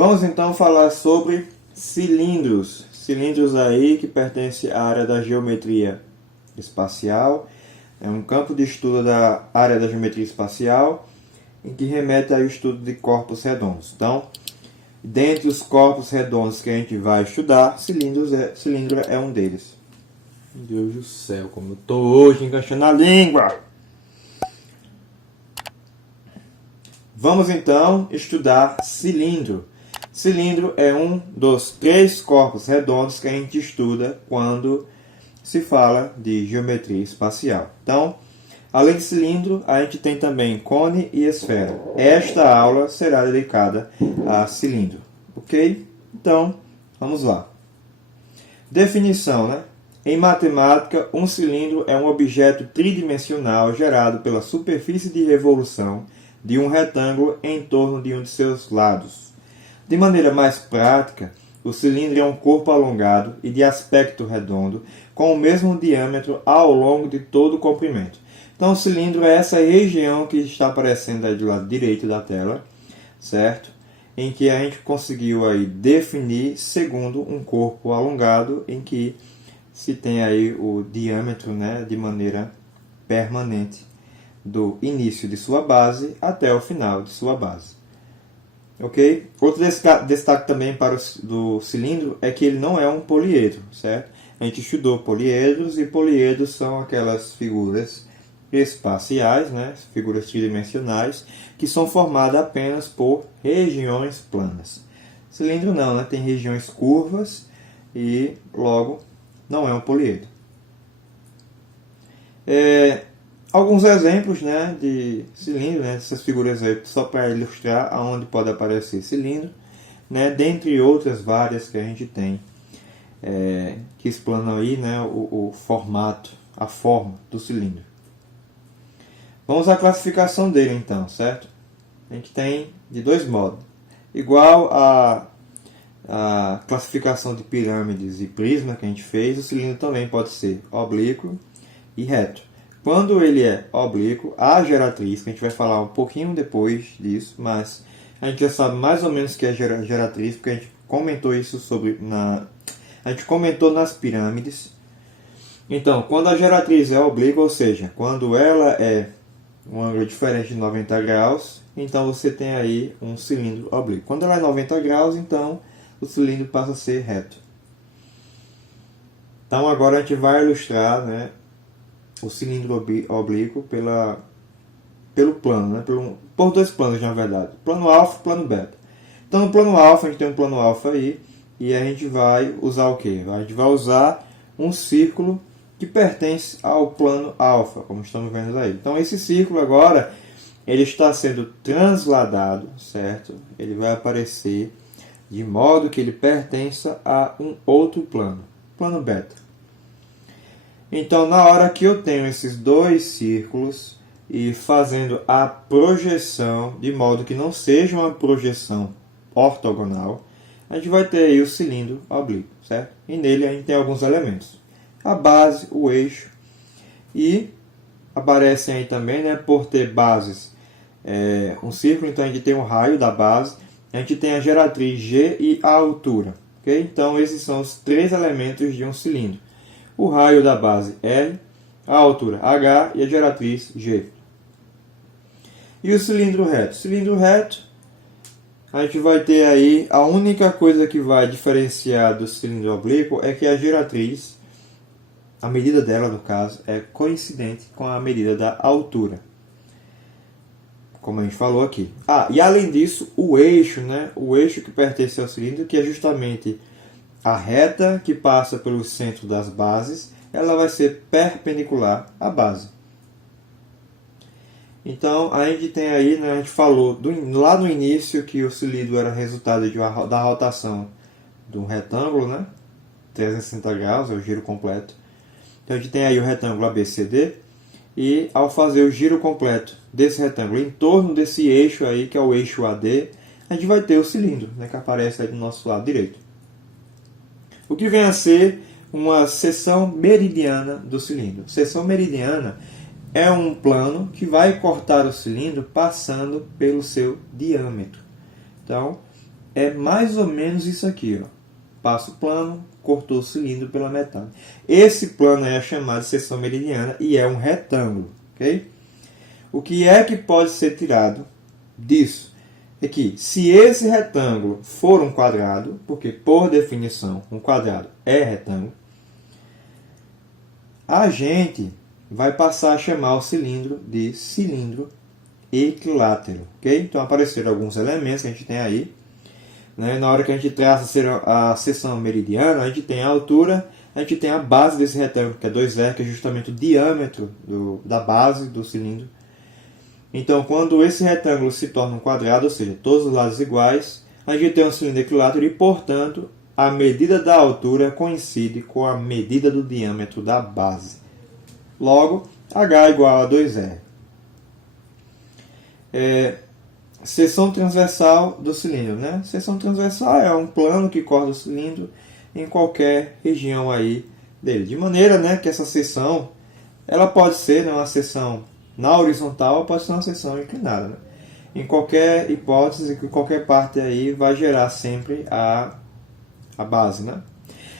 Vamos então falar sobre cilindros. Cilindros aí que pertencem à área da geometria espacial. É um campo de estudo da área da geometria espacial em que remete ao estudo de corpos redondos. Então, dentre os corpos redondos que a gente vai estudar, cilindro é um deles. Meu Deus do céu, como eu estou hoje enganchando a língua! Vamos então estudar cilindro. Cilindro é um dos 3 corpos redondos que a gente estuda quando se fala de geometria espacial. Então, além de cilindro, a gente tem também cone e esfera. Esta aula será dedicada a cilindro, ok? Então, vamos lá. Definição, né? Em matemática, um cilindro é um objeto tridimensional gerado pela superfície de revolução de um retângulo em torno de um de seus lados. De maneira mais prática, o cilindro é um corpo alongado e de aspecto redondo, com o mesmo diâmetro ao longo de todo o comprimento. Então, o cilindro é essa região que está aparecendo aí do lado direito da tela, certo? Em que a gente conseguiu aí definir segundo um corpo alongado, em que se tem aí o diâmetro, né, de maneira permanente, do início de sua base até o final de sua base. Ok? Outro destaque também para do cilindro é que ele não é um poliedro, certo? A gente estudou poliedros, e poliedros são aquelas figuras espaciais, né? Figuras tridimensionais, que são formadas apenas por regiões planas. Cilindro não, né? Tem regiões curvas e, logo, não é um poliedro. Alguns exemplos, né, de cilindro, né, essas figuras aí, só para ilustrar aonde pode aparecer cilindro, né, dentre outras várias que a gente tem, que explanam aí, né, o formato, a forma do cilindro. Vamos à classificação dele então, certo? A gente tem de 2 modos. Igual a classificação de pirâmides e prisma que a gente fez, o cilindro também pode ser oblíquo e reto. Quando ele é oblíquo, a geratriz, que a gente vai falar um pouquinho depois disso, mas a gente já sabe mais ou menos que é geratriz, porque a gente comentou isso a gente comentou nas pirâmides. Então, quando a geratriz é oblíqua, ou seja, quando ela é um ângulo diferente de 90 graus, então você tem aí um cilindro oblíquo. Quando ela é 90 graus, então o cilindro passa a ser reto. Então agora a gente vai ilustrar, né, o cilindro oblíquo pelo plano, né? Por 2 planos, na verdade. Plano alfa e plano beta. Então, no plano alfa, a gente tem um plano alfa aí, e a gente vai usar o quê? A gente vai usar um círculo que pertence ao plano alfa, como estamos vendo aí. Então, esse círculo agora, ele está sendo transladado, certo? Ele vai aparecer de modo que ele pertença a um outro plano, plano beta. Então, na hora que eu tenho esses 2 círculos e fazendo a projeção, de modo que não seja uma projeção ortogonal, a gente vai ter aí o cilindro oblíquo, certo? E nele a gente tem alguns elementos. A base, o eixo, e aparecem aí também, né, por ter bases, um círculo, então a gente tem o raio da base, a gente tem a geratriz G e a altura. Okay? Então, esses são os 3 elementos de um cilindro. O raio da base L, a altura H e a geratriz G. E o cilindro reto? Cilindro reto, a gente vai ter aí, a única coisa que vai diferenciar do cilindro oblíquo é que a geratriz, a medida dela no caso, é coincidente com a medida da altura, como a gente falou aqui. E além disso, o eixo, né? O eixo que pertence ao cilindro, que é justamente a reta que passa pelo centro das bases, ela vai ser perpendicular à base. Então, a gente tem aí, né, a gente falou lá no início que o cilindro era resultado da rotação de um retângulo, né, 360 graus, é o giro completo. Então, a gente tem aí o retângulo ABCD, e ao fazer o giro completo desse retângulo em torno desse eixo aí, que é o eixo AD, a gente vai ter o cilindro, né, que aparece aí do nosso lado direito. O que vem a ser uma seção meridiana do cilindro. Seção meridiana é um plano que vai cortar o cilindro passando pelo seu diâmetro. Então, é mais ou menos isso aqui, ó. Passo plano, cortou o cilindro pela metade. Esse plano é chamado de seção meridiana e é um retângulo, ok? O que é que pode ser tirado disso? É que se esse retângulo for um quadrado, porque por definição um quadrado é retângulo, a gente vai passar a chamar o cilindro de cilindro equilátero, ok? Então apareceram alguns elementos que a gente tem aí, né? Na hora que a gente traça a seção meridiana, a gente tem a altura, a gente tem a base desse retângulo, que é 2R, que é justamente o diâmetro da base do cilindro. Então, quando esse retângulo se torna um quadrado, ou seja, todos os lados iguais, a gente tem um cilindro equilátero e, portanto, a medida da altura coincide com a medida do diâmetro da base. Logo, H é igual a 2R. Seção transversal do cilindro, né? Seção transversal é um plano que corta o cilindro em qualquer região aí dele. De maneira, né, que essa seção ela pode ser, né, uma seção na horizontal, pode ser uma seção inclinada, né? Em qualquer hipótese, que qualquer parte aí vai gerar sempre a base, né?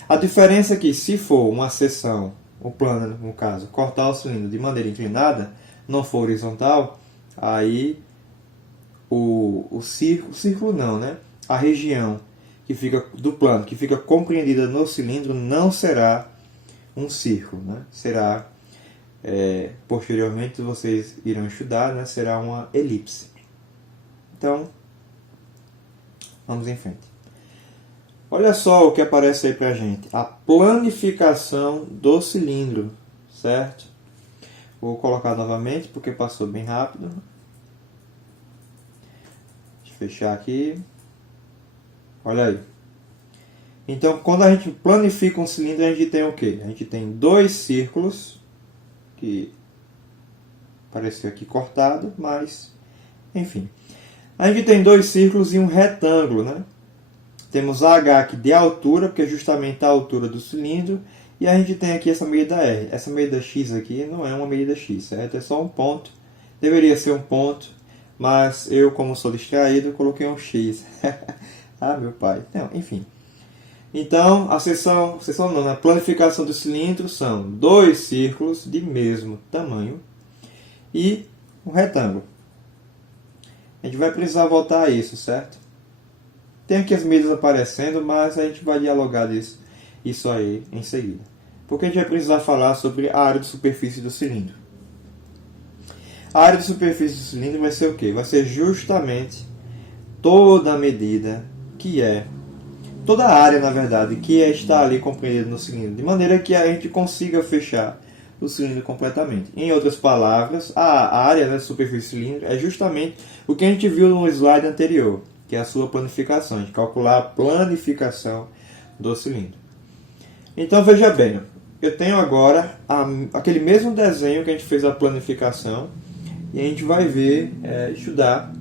A diferença é que se for uma seção, o plano, no caso, cortar o cilindro de maneira inclinada, não for horizontal, aí o círculo não, né? A região que fica do plano, que fica compreendida no cilindro, não será um círculo, né? Será, posteriormente vocês irão estudar, né? Será uma elipse. Então, vamos em frente. Olha só o que aparece aí pra gente. A planificação do cilindro, certo? Vou colocar novamente porque passou bem rápido. Fechar aqui. Olha aí. Então, quando a gente planifica um cilindro, a gente tem o quê? A gente tem dois círculos, que apareceu aqui cortado, mas, enfim. A gente tem dois círculos e um retângulo, né? Temos H aqui de altura, porque é justamente a altura do cilindro, e a gente tem aqui essa medida R. Essa medida X aqui não é uma medida X, certo? É só um ponto. Deveria ser um ponto. Mas eu, como sou distraído, coloquei um X. Ah, meu pai. Não, enfim. Então, a planificação do cilindro são dois círculos de mesmo tamanho e um retângulo. A gente vai precisar voltar a isso, certo? Tem aqui as medidas aparecendo, mas a gente vai dialogar isso aí em seguida. Porque a gente vai precisar falar sobre a área de superfície do cilindro. A área de superfície do cilindro vai ser o quê? Vai ser justamente toda a medida que é, toda a área, na verdade, que está ali compreendida no cilindro, de maneira que a gente consiga fechar o cilindro completamente. Em outras palavras, a área da superfície do cilindro é justamente o que a gente viu no slide anterior, que é a sua planificação, a gente calcular a planificação do cilindro. Então, veja bem, eu tenho agora aquele mesmo desenho que a gente fez a planificação, e a gente vai ver, estudar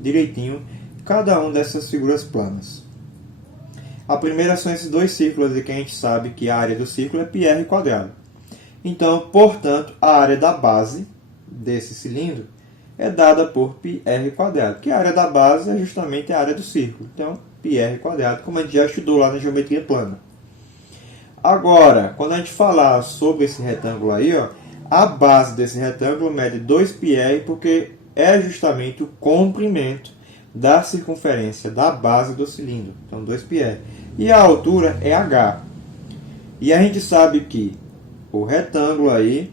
direitinho cada uma dessas figuras planas. A primeira são esses dois círculos e que a gente sabe que a área do círculo é πr quadrado. Então, portanto, a área da base desse cilindro é dada por πr quadrado, que a área da base é justamente a área do círculo. Então, πr quadrado, como a gente já estudou lá na geometria plana. Agora, quando a gente falar sobre esse retângulo aí, ó, a base desse retângulo mede 2πr, porque é justamente o comprimento da circunferência da base do cilindro. Então, 2πr. E a altura é h. E a gente sabe que o retângulo aí,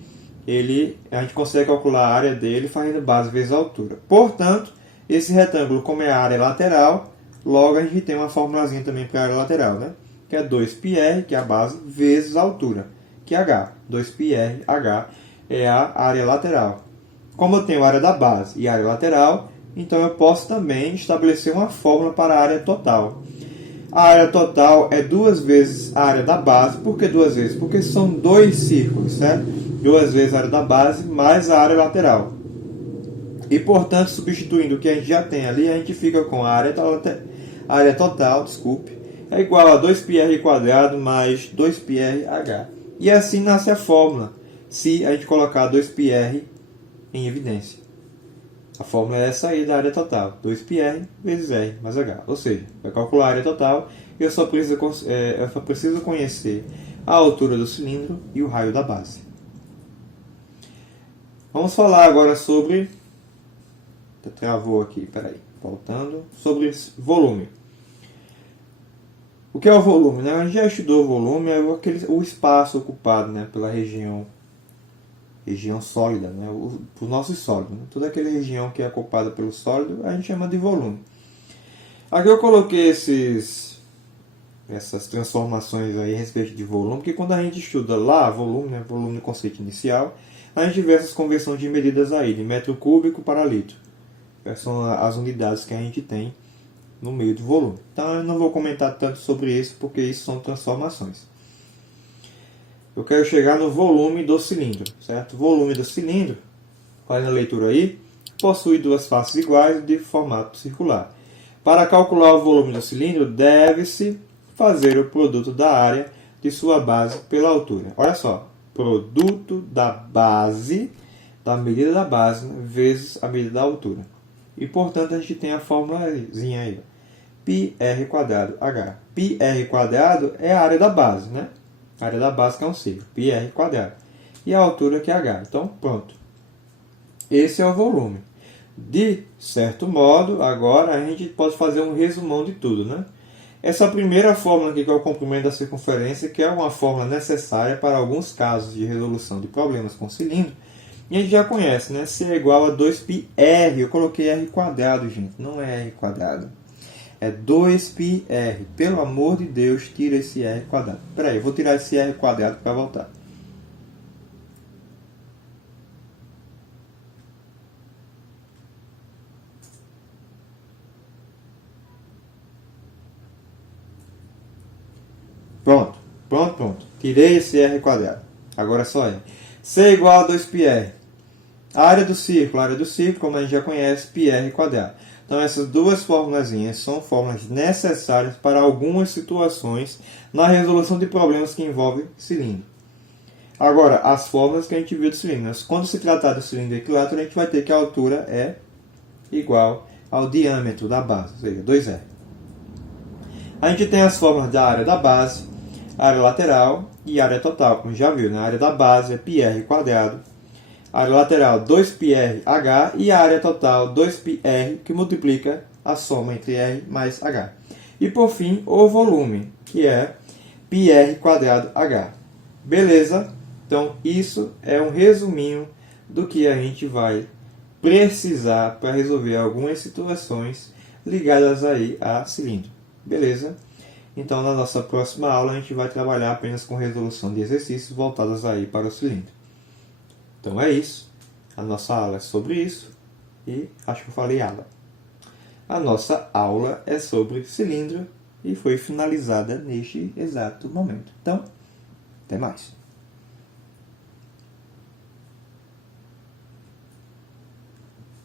a gente consegue calcular a área dele fazendo base vezes a altura. Portanto, esse retângulo, como é a área lateral, logo a gente tem uma formulazinha também para a área lateral, né? Que é 2πr, que é a base, vezes a altura, que é h. 2πr, h, é a área lateral. Como eu tenho a área da base e a área lateral, então eu posso também estabelecer uma fórmula para a área total. A área total é 2 vezes a área da base. Por que 2 vezes? Porque são dois círculos, certo? 2 vezes a área da base mais a área lateral. E, portanto, substituindo o que a gente já tem ali, a gente fica com a área total, é igual a 2πr quadrado mais 2πrh. E assim nasce a fórmula, se a gente colocar 2πr em evidência. A fórmula é essa aí da área total, 2πr vezes R mais H. Ou seja, para calcular a área total, eu só preciso conhecer a altura do cilindro e o raio da base. Vamos falar agora sobre... Travou aqui, peraí, voltando. Sobre volume. O que é o volume? Né? A gente já estudou o volume, é o espaço ocupado, né, pela região sólida, né? O nosso sólido. Né? Toda aquela região que é ocupada pelo sólido, a gente chama de volume. Aqui eu coloquei essas transformações aí a respeito de volume, porque quando a gente estuda lá volume, né, volume no conceito inicial, a gente vê essas conversões de medidas aí, de metro cúbico para litro. Essas são as unidades que a gente tem no meio do volume. Então eu não vou comentar tanto sobre isso, porque isso são transformações. Eu quero chegar no volume do cilindro, certo? O volume do cilindro, olha na leitura aí, possui duas faces iguais de formato circular. Para calcular o volume do cilindro, deve-se fazer o produto da área de sua base pela altura. Olha só, produto da base, da medida da base, né, vezes a medida da altura. E, portanto, a gente tem a formulazinha aí, πr quadrado h. Πr quadrado é a área da base, né? A área da base que é um círculo, πr quadrado. E a altura que é h. Então, pronto. Esse é o volume. De certo modo, agora a gente pode fazer um resumão de tudo, né? Essa primeira fórmula aqui, que é o comprimento da circunferência, que é uma fórmula necessária para alguns casos de resolução de problemas com cilindro, e a gente já conhece, né? C é igual a 2πr. Eu coloquei r quadrado, gente. Não é r quadrado. É 2πr. Pelo amor de Deus, tira esse r quadrado. Espera aí, eu vou tirar esse r quadrado para voltar. Pronto. Tirei esse r quadrado. Agora é só r. C é igual a 2πr. A área do círculo, como a gente já conhece, πr quadrado. Então essas duas formulazinhas são fórmulas necessárias para algumas situações na resolução de problemas que envolvem cilindro. Agora, as fórmulas que a gente viu do cilindro. Quando se tratar do cilindro equilátero, a gente vai ter que a altura é igual ao diâmetro da base, ou seja, 2r. A gente tem as fórmulas da área da base, área lateral e área total, como já viu. Na área da base é πr quadrado, área lateral 2πrh e a área total 2πr, que multiplica a soma entre r mais h. E por fim, o volume, que é πr quadrado h. Beleza? Então isso é um resuminho do que a gente vai precisar para resolver algumas situações ligadas aí a cilindro. Beleza? Então na nossa próxima aula a gente vai trabalhar apenas com resolução de exercícios voltados aí para o cilindro. Então é isso. A nossa aula é sobre isso. E acho que eu falei aula. A nossa aula é sobre cilindro e foi finalizada neste exato momento. Então, até mais.